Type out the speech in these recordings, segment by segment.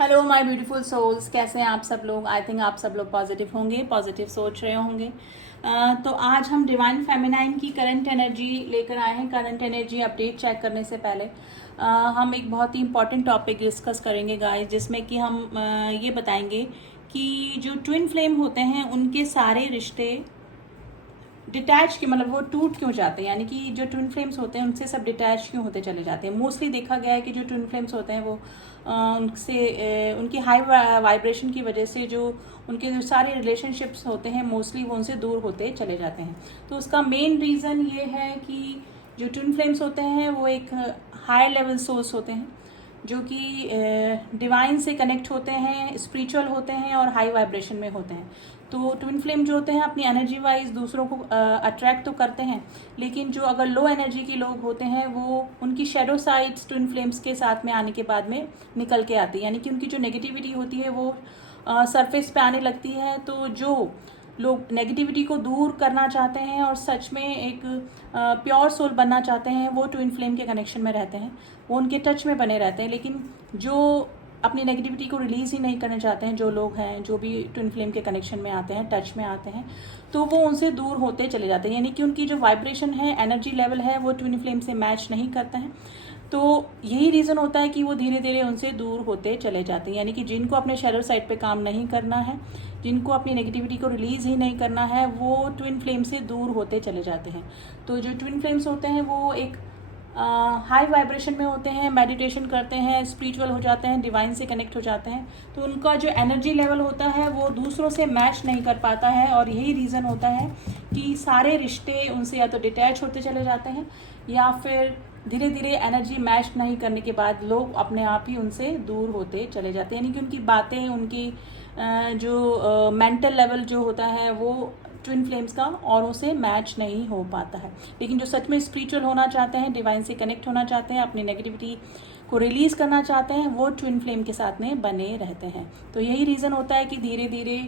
Hello my beautiful souls, कैसे हैं आप सब लोग। आई थिंक आप सब लोग पॉजिटिव होंगे, पॉजिटिव सोच रहे होंगे। तो आज हम डिवाइन फेमिनाइन की करंट एनर्जी लेकर आए हैं। करंट एनर्जी अपडेट चेक करने से पहले हम एक बहुत ही इंपॉर्टेंट टॉपिक डिस्कस करेंगे गाइस, जिसमें कि हम ये बताएंगे कि जो ट्विन फ्लेम होते हैं उनके सारे रिश्ते डिटैच के मतलब वो टूट क्यों जाते हैं, यानी कि जो ट्विन फ्लेम्स होते हैं उनसे सब डिटैच क्यों होते चले जाते हैं। मोस्टली देखा गया है कि जो ट्विन फ्लेम्स होते हैं वो उनसे उनकी हाई वाइब्रेशन की वजह से जो उनके जो सारे रिलेशनशिप्स होते हैं मोस्टली वो उनसे दूर होते चले जाते हैं। तो उसका मेन रीज़न ये है कि जो ट्विन फ्लेम्स होते हैं वो एक हाई लेवल सोर्स होते हैं जो कि डिवाइन से कनेक्ट होते हैं, स्पिरिचुअल होते हैं और हाई वाइब्रेशन में होते हैं। तो ट्विन फ्लेम जो होते हैं अपनी एनर्जी वाइज दूसरों को अट्रैक्ट तो करते हैं, लेकिन जो अगर लो एनर्जी के लोग होते हैं वो उनकी शेडो साइड्स ट्विन फ्लेम्स के साथ में आने के बाद में निकल के आती है, यानी कि उनकी जो नेगेटिविटी होती है वो सरफेस पे आने लगती है। तो जो लोग नेगेटिविटी को दूर करना चाहते हैं और सच में एक प्योर सोल बनना चाहते हैं वो ट्विन फ्लेम के कनेक्शन में रहते हैं, वो उनके टच में बने रहते हैं। लेकिन जो अपनी नेगेटिविटी को रिलीज़ ही नहीं करना चाहते हैं, जो लोग हैं जो भी ट्विन फ्लेम के कनेक्शन में आते हैं, टच में आते हैं, तो वो उनसे दूर होते चले जाते हैं, यानी कि उनकी जो वाइब्रेशन है, एनर्जी लेवल है, वो ट्विन फ्लेम से मैच नहीं करता है। तो यही रीज़न होता है कि वो धीरे धीरे उनसे दूर होते चले जाते हैं, यानी कि जिनको अपने शैडो साइड पे काम नहीं करना है, जिनको अपनी नेगेटिविटी को रिलीज़ ही नहीं करना है, वो ट्विन फ्लेम से दूर होते चले जाते हैं। तो जो ट्विन फ्लेम्स होते हैं वो एक हाई वाइब्रेशन में होते हैं, मेडिटेशन करते हैं, स्पिरिचुअल हो जाते हैं, डिवाइन से कनेक्ट हो जाते हैं, तो उनका जो एनर्जी लेवल होता है वो दूसरों से मैच नहीं कर पाता है। और यही रीज़न होता है कि सारे रिश्ते उनसे या तो डिटैच होते चले जाते हैं या फिर धीरे धीरे एनर्जी मैच नहीं करने के बाद लोग अपने आप ही उनसे दूर होते चले जाते हैं, यानी कि उनकी बातें, उनकी जो मेंटल लेवल जो होता है वो ट्विन फ्लेम्स का औरों से मैच नहीं हो पाता है। लेकिन जो सच में स्पिरिचुअल होना चाहते हैं, डिवाइन से कनेक्ट होना चाहते हैं, अपनी नेगेटिविटी को रिलीज़ करना चाहते हैं, वो ट्विन फ्लेम के साथ में बने रहते हैं। तो यही रीज़न होता है कि धीरे धीरे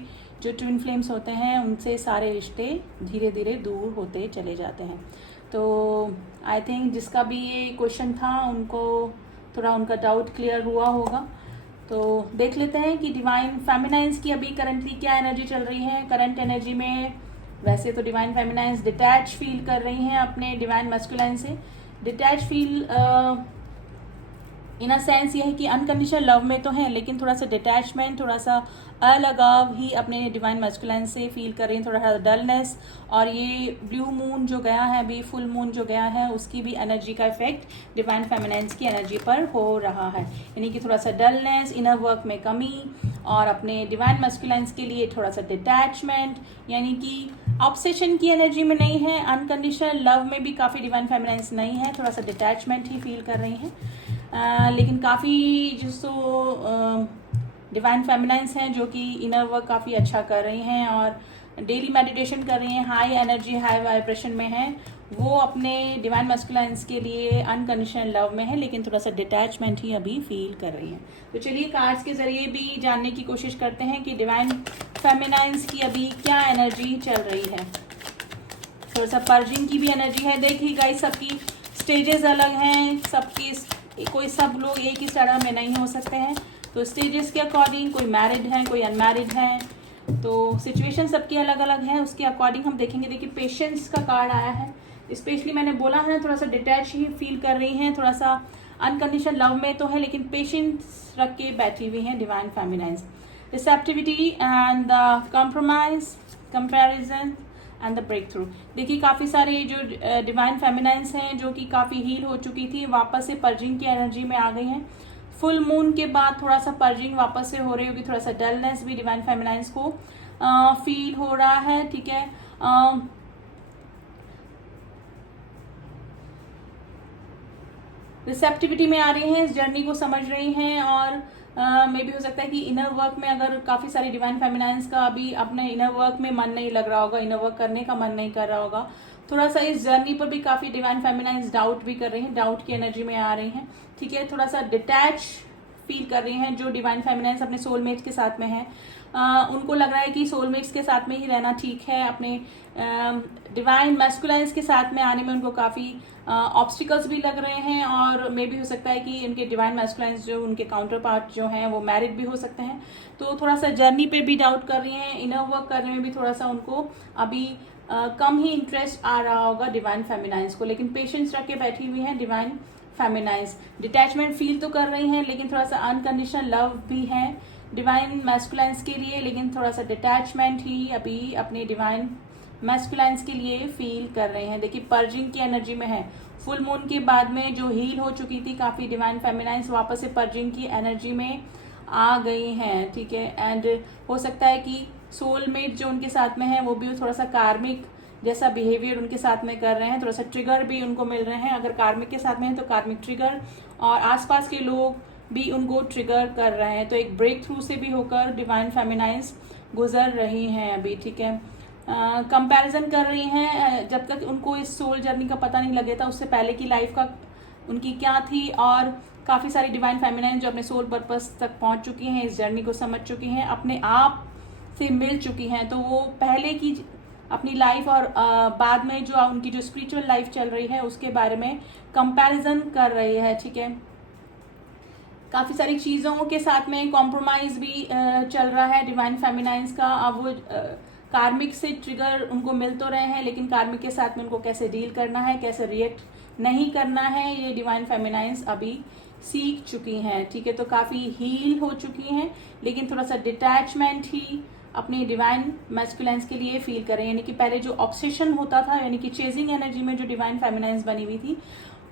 जो ट्विन फ्लेम्स होते हैं उनसे सारे रिश्ते धीरे धीरे दूर होते चले जाते हैं। तो आई थिंक जिसका भी ये क्वेश्चन था उनको थोड़ा उनका डाउट क्लियर हुआ होगा। तो देख लेते हैं कि डिवाइन फेमिनाइंस की अभी करंटली क्या एनर्जी चल रही है। करंट एनर्जी में वैसे तो डिवाइन फेमिनाइंस डिटैच फील कर रही हैं अपने डिवाइन मस्कुलाइन से। Detach feel in a sense ये है कि अनकंडीशनल लव में तो हैं, लेकिन थोड़ा सा डिटैचमेंट, थोड़ा सा अलगाव ही अपने डिवाइन मस्कुलाइन से फील कर रही हैं, थोड़ा सा डलनेस। और ये ब्लू मून जो गया है अभी, फुल मून जो गया है, उसकी भी एनर्जी का इफेक्ट डिवाइन फेमिनाइंस की एनर्जी पर हो रहा है, यानी कि थोड़ा सा डलनेस, इनर वर्क में कमी और अपने डिवाइन मस्कुलाइंस के लिए थोड़ा सा डिटैचमेंट, यानी कि ऑब्सेशन की एनर्जी में नहीं है, अनकंडीशनल लव में भी काफ़ी डिवाइन फेमिनाइंस नहीं है, थोड़ा सा डिटैचमेंट ही फील कर रही हैं। लेकिन काफ़ी जो डिवाइन फेमिनाइंस हैं जो कि इनर वर्क काफ़ी अच्छा कर रही हैं और डेली मेडिटेशन कर रही हैं, हाई एनर्जी हाई वाइब्रेशन में हैं, वो अपने डिवाइन मस्कुलाइंस के लिए अनकंडीशनल लव में है, लेकिन थोड़ा सा डिटैचमेंट ही अभी फील कर रही हैं। तो चलिए कार्ड्स के जरिए भी जानने की कोशिश करते हैं कि डिवाइन फेमिनाइंस की अभी क्या एनर्जी चल रही है। थोड़ा सा पर्जिंग की भी एनर्जी है। देखिए गाइस, सबकी स्टेजेस अलग हैं, सबकी कोई सब लोग एक ही तरह में नहीं हो सकते हैं। तो स्टेजेस के अकॉर्डिंग कोई मैरिड है, कोई अनमैरिड है, तो सिचुएशन सबकी अलग अलग है, उसके अकॉर्डिंग हम देखेंगे। देखिए पेशेंस का कार्ड आया है, स्पेशली मैंने बोला है ना थोड़ा सा डिटैच ही फील कर रही हैं, थोड़ा सा अनकंडीशनल लव में तो है लेकिन पेशेंस रख के बैठी हुई हैं divine feminines. Receptivity and the compromise, comparison and the breakthrough. देखिए काफ़ी सारे जो डिवाइन फेमिनाइंस हैं जो कि काफ़ी हील हो चुकी थी, वापस से पर्जिंग की एनर्जी में आ गई हैं। फुल मून के बाद थोड़ा सा पर्जिंग वापस से हो रही होगी, थोड़ा सा डलनेस भी डिवाइन फेमिनाइंस को फील हो रहा है, ठीक है। रिसेप्टिविटी में आ रही हैं, इस जर्नी को समझ रही हैं और मे भी हो सकता है कि इनर वर्क में अगर काफ़ी सारी डिवाइन फेमिनाइंस का अभी अपने इनर वर्क में मन नहीं लग रहा होगा, इनर वर्क करने का मन नहीं कर रहा होगा, थोड़ा सा इस जर्नी पर भी काफ़ी डिवाइन फेमिनाइंस डाउट भी कर रही हैं, डाउट की एनर्जी में आ रही हैं, ठीक है। थोड़ा सा डिटैच फील कर रही हैं, जो डिवाइन फेमिनाइन्स अपने सोलमेट के साथ में हैं, उनको लग रहा है कि सोलमेट्स के साथ में ही रहना ठीक है। अपने डिवाइन मैस्कुलाइन्स के साथ में आने में उनको काफ़ी ऑब्स्टिकल्स भी लग रहे हैं, और मे भी हो सकता है कि उनके डिवाइन मैस्कुलाइन्स जो उनके काउंटर पार्ट जो हैं वो मैरिड भी हो सकते हैं। तो थोड़ा सा जर्नी पे भी डाउट कर रही हैं, इनर वर्क करने में भी थोड़ा सा उनको अभी कम ही इंटरेस्ट आ रहा होगा डिवाइन फेमिनाइन्स को, लेकिन पेशेंस रख के बैठी हुई हैं डिवाइन फेमिनाइन्स। डिटैचमेंट फील तो कर रही हैं, लेकिन थोड़ा सा अनकंडीशनल लव भी है डिवाइन मैस्कुलाइन्स के लिए, लेकिन थोड़ा सा डिटैचमेंट ही अभी अपने डिवाइन मैस्कुलाइन्स के लिए फील कर रहे हैं। देखिए पर्जिंग की एनर्जी में है, फुल मून के बाद में जो हील हो चुकी थी काफ़ी डिवाइन फेमिनाइन्स वापस से पर्जिंग की एनर्जी में आ गई हैं, ठीक है। एंड हो सकता है कि सोलमेट जो उनके साथ में है वो भी थोड़ा सा कार्मिक जैसा बिहेवियर उनके साथ में कर रहे हैं, थोड़ा सा ट्रिगर भी उनको मिल रहे हैं। अगर कार्मिक के साथ में है तो कार्मिक ट्रिगर, और आसपास के लोग भी उनको ट्रिगर कर रहे हैं। तो एक ब्रेक थ्रू से भी होकर डिवाइन फेमिनाइन्स गुजर रही हैं अभी, ठीक है। कंपैरिजन कर रही हैं, जब तक उनको इस सोल जर्नी का पता नहीं लगे था उससे पहले की लाइफ का उनकी क्या थी, और काफ़ी सारी डिवाइन फेमिनाइन जो अपने सोल पर्पस तक पहुंच चुकी हैं, इस जर्नी को समझ चुकी हैं, अपने आप से मिल चुकी हैं। तो वो पहले की अपनी लाइफ और बाद में जो उनकी जो स्पिरिचुअल लाइफ चल रही है उसके बारे में कंपैरिजन कर रही है, ठीक है। काफ़ी सारी चीज़ों के साथ में कॉम्प्रोमाइज़ भी चल रहा है डिवाइन फेमिनाइन्स का। अब वो कार्मिक से ट्रिगर उनको मिल तो रहे हैं, लेकिन कार्मिक के साथ में उनको कैसे डील करना है, कैसे रिएक्ट नहीं करना है, ये डिवाइन फेमिनाइन्स अभी सीख चुकी हैं, ठीक है। तो काफ़ी हील हो चुकी हैं, लेकिन थोड़ा सा डिटैचमेंट ही अपनी डिवाइन मैस्कुलाइन्स के लिए फील करें। यानी कि पहले जो ऑब्सेशन होता था, यानी कि चेजिंग एनर्जी में जो डिवाइन फेमिनाइन्स बनी हुई थी,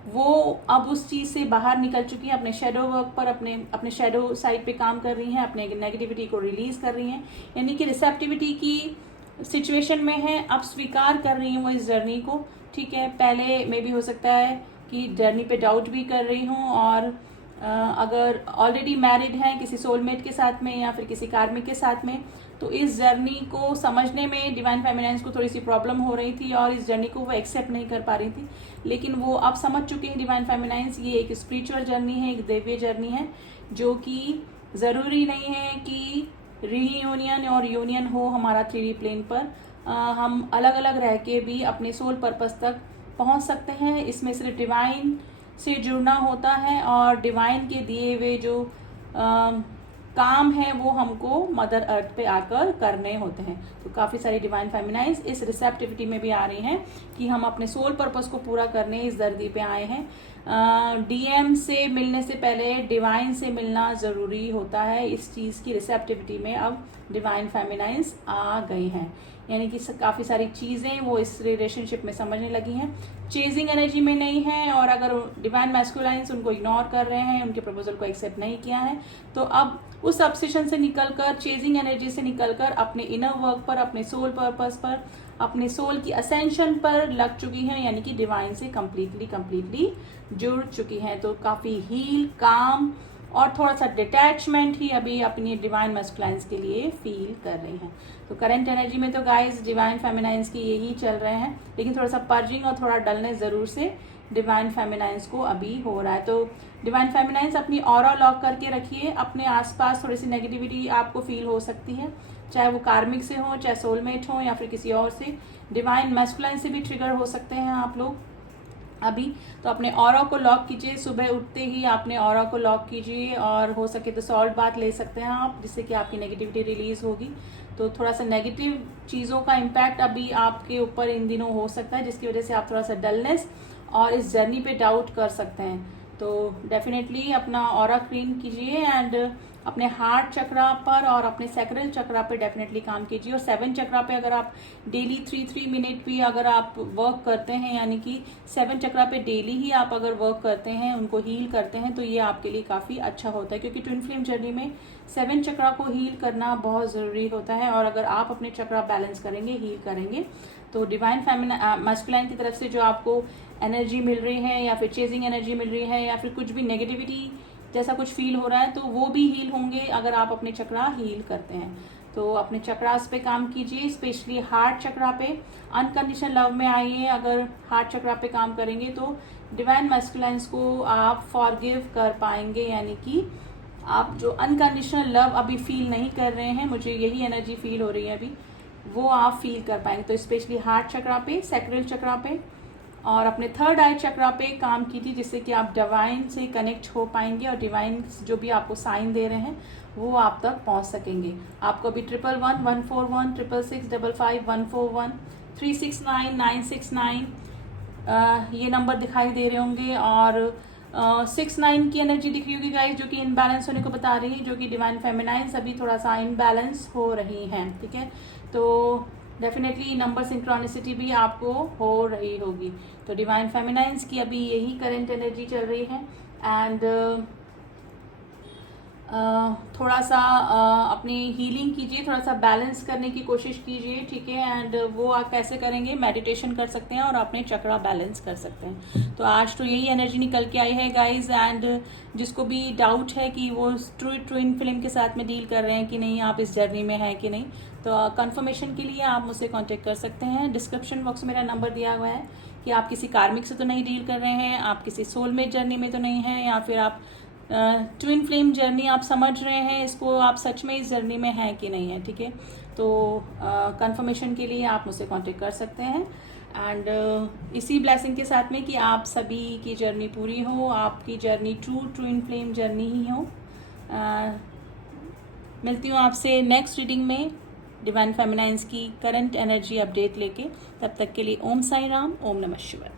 वो अब उस चीज़ से बाहर निकल चुकी है। अपने शेडो वर्क पर, अपने शेडो साइड पे काम कर रही हैं, अपने नेगेटिविटी को रिलीज कर रही हैं, यानी कि रिसेप्टिविटी की सिचुएशन में है। अब स्वीकार कर रही हैं वो इस जर्नी को, ठीक है। पहले में भी हो सकता है कि जर्नी पे डाउट भी कर रही हूँ, और अगर ऑलरेडी मैरिड हैं किसी सोलमेट के साथ में या फिर किसी कार्मिक के साथ में, तो इस जर्नी को समझने में डिवाइन फेमिनाइन्स को थोड़ी सी प्रॉब्लम हो रही थी, और इस जर्नी को वो एक्सेप्ट नहीं कर पा रही थी, लेकिन वो अब समझ चुके हैं डिवाइन फेमिनाइन्स। ये एक स्पिरिचुअल जर्नी है, एक दैवीय जर्नी है, जो कि ज़रूरी नहीं है कि रीयूनियन और यूनियन हो हमारा 3D प्लेन पर। हम अलग अलग रह के भी अपने सोल पर्पस तक पहुंच सकते हैं। इसमें सिर्फ डिवाइन से जुड़ना होता है, और डिवाइन के दिए हुए जो काम है वो हमको मदर अर्थ पे आकर करने होते हैं। तो काफ़ी सारी डिवाइन फेमिनाइन्स इस रिसेप्टिविटी में भी आ रही हैं कि हम अपने सोल पर्पस को पूरा करने इस धरती पे आए हैं। डीएम से मिलने से पहले डिवाइन से मिलना ज़रूरी होता है। इस चीज़ की रिसेप्टिविटी में अब डिवाइन फेमिनाइन्स आ गई हैं, यानी कि काफ़ी सारी चीज़ें वो इस रिलेशनशिप में समझने लगी हैं, चेजिंग एनर्जी में नहीं है। और अगर डिवाइन मैस्कुलाइन्स उनको इग्नोर कर रहे हैं, उनके प्रपोजल को एक्सेप्ट नहीं किया है, तो अब उस ऑब्सेशन से निकलकर, चेजिंग एनर्जी से निकलकर अपने इनर वर्क पर, अपने सोल पर्पस पर, अपने सोल की असेंशन पर लग चुकी हैं, यानी कि डिवाइन से कंप्लीटली जुड़ चुकी हैं। तो काफ़ी हील, काम और थोड़ा सा डिटैचमेंट ही अभी अपनी डिवाइन मैस्कुलाइन्स के लिए फील कर रही हैं। तो करंट एनर्जी में तो गाइस डिवाइन फेमिनाइन्स की यही चल रहे हैं, लेकिन थोड़ा सा पर्जिंग और थोड़ा डलनेस ज़रूर से डिवाइन फेमिनाइन्स को अभी हो रहा है। तो डिवाइन फेमिनाइन्स अपनी ऑरा लॉक करके रखिए। अपने आसपास थोड़ी सी नेगेटिविटी आपको फील हो सकती है, चाहे वो कार्मिक से हो, चाहे सोलमेट हो, या फिर किसी और से। डिवाइन मैस्कुलाइन से भी ट्रिगर हो सकते हैं आप लोग अभी। तो अपने ऑरा को लॉक कीजिए, सुबह उठते ही अपने ऑरा को लॉक कीजिए, और हो सके तो सॉल्ट बाथ ले सकते हैं आप, जिससे कि आपकी नेगेटिविटी रिलीज होगी। तो थोड़ा सा नेगेटिव चीज़ों का इम्पैक्ट अभी आपके ऊपर इन दिनों हो सकता है, जिसकी वजह से आप थोड़ा सा डलनेस और इस जर्नी पे डाउट कर सकते हैं। तो डेफिनेटली अपना ऑरा क्लीन कीजिए, एंड अपने हार्ट चक्रा पर और अपने सैक्रल चक्रा पे डेफिनेटली काम कीजिए। और 7 चक्रा पे अगर आप डेली 3 मिनट भी अगर आप वर्क करते हैं, यानी कि 7 चक्रा पे डेली ही आप अगर वर्क करते हैं, उनको हील करते हैं, तो ये आपके लिए काफ़ी अच्छा होता है, क्योंकि ट्विन फ्लेम जर्नी में 7 चक्रा को हील करना बहुत ज़रूरी होता है। और अगर आप अपने चक्रा बैलेंस करेंगे, हील करेंगे, तो डिवाइन मैस्कुलाइन की तरफ से जो आपको एनर्जी मिल रही है, या फिर चेजिंग एनर्जी मिल रही है, या फिर कुछ भी नेगेटिविटी जैसा कुछ फील हो रहा है, तो वो भी हील होंगे अगर आप अपने चक्रा हील करते हैं। तो अपने चक्रास पे काम कीजिए, स्पेशली हार्ट चक्रा पे अनकंडीशनल लव में आइए। अगर हार्ट चक्रा पे काम करेंगे तो डिवाइन मैस्कुलाइन्स को आप फॉरगिव कर पाएंगे, यानी कि आप जो अनकंडीशनल लव अभी फील नहीं कर रहे हैं, मुझे यही एनर्जी फील हो रही है अभी, वो आप फील कर पाएंगे। तो स्पेशली हार्ट चक्रा पे, सैक्रल चक्रा पे और अपने थर्ड आई चक्रा पे काम कीजिए, जिससे कि आप डिवाइन से कनेक्ट हो पाएंगे और डिवाइन जो भी आपको साइन दे रहे हैं वो आप तक पहुंच सकेंगे। आपको अभी 111141 66655 141 369 969 ये नंबर दिखाई दे रहे होंगे और 6-9 की एनर्जी दिख रही होगी गाइस, जो कि इनबैलेंस होने को बता रही है, जो कि डिवाइन फेमिनाइन्स अभी थोड़ा सा इनबैलेंस हो रही हैं। ठीक है, तो डेफिनेटली नंबर सिंक्रोनिसिटी भी आपको हो रही होगी। तो डिवाइन फेमिनाइन्स की अभी यही करंट एनर्जी चल रही है। एंड थोड़ा सा अपनी हीलिंग कीजिए, थोड़ा सा बैलेंस करने की कोशिश कीजिए। ठीक है, एंड वो आप कैसे करेंगे, मेडिटेशन कर सकते हैं और अपने चक्रा बैलेंस कर सकते हैं। तो आज तो यही एनर्जी निकल के आई है गाइज। एंड जिसको भी डाउट है कि वो ट्विन फिल्म के साथ में डील कर रहे हैं कि नहीं, आप इस जर्नी में हैं कि नहीं, तो कंफर्मेशन के लिए आप मुझसे कांटेक्ट कर सकते हैं। डिस्क्रिप्शन बॉक्स में मेरा नंबर दिया हुआ है कि आप किसी कार्मिक से तो नहीं डील कर रहे हैं, आप किसी सोलमेट जर्नी में तो नहीं हैं, या फिर आप ट्विन फ्लेम जर्नी आप समझ रहे हैं, इसको आप सच में इस जर्नी में हैं कि नहीं है। ठीक है, तो कंफर्मेशन के लिए आप मुझसे कांटेक्ट कर सकते हैं। एंड इसी ब्लेसिंग के साथ में कि आप सभी की जर्नी पूरी हो, आपकी journey true twin flame journey ही हो। मिलती हूँ आपसे नेक्स्ट रीडिंग में डिवाइन फेमिनाइन्स की करंट एनर्जी अपडेट लेके। तब तक के लिए ओम साई राम, ओम नमः शिवाय।